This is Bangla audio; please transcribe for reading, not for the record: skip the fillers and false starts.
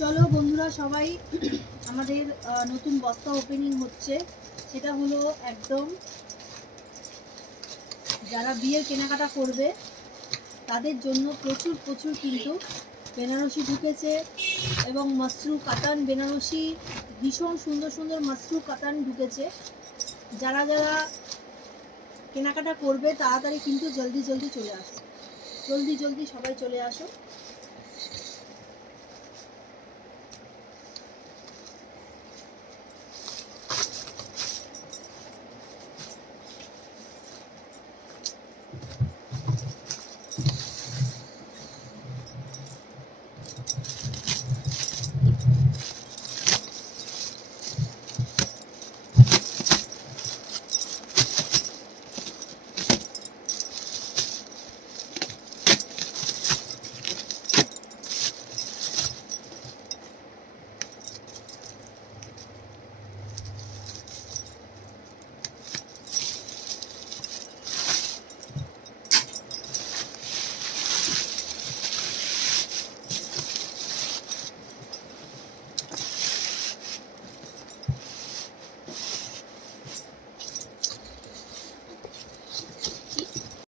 চলো বন্ধুরা সবাই আমাদের নতুন বস্তা ওপেনিং হচ্ছে। সেটা হলো একদম যারা বিয়ের কেনাকাটা করবে তাদের জন্য প্রচুর প্রচুর কিন্তু বেনারসি ঢুকেছে এবং মাসরু কাতান বেনারসি ভীষণ সুন্দর সুন্দর মাসরু কাতান ঢুকেছে। যারা যারা কেনাকাটা করবে তাড়াতাড়ি কিন্তু জলদি জলদি চলে আসো, জলদি জলদি সবাই চলে আসো।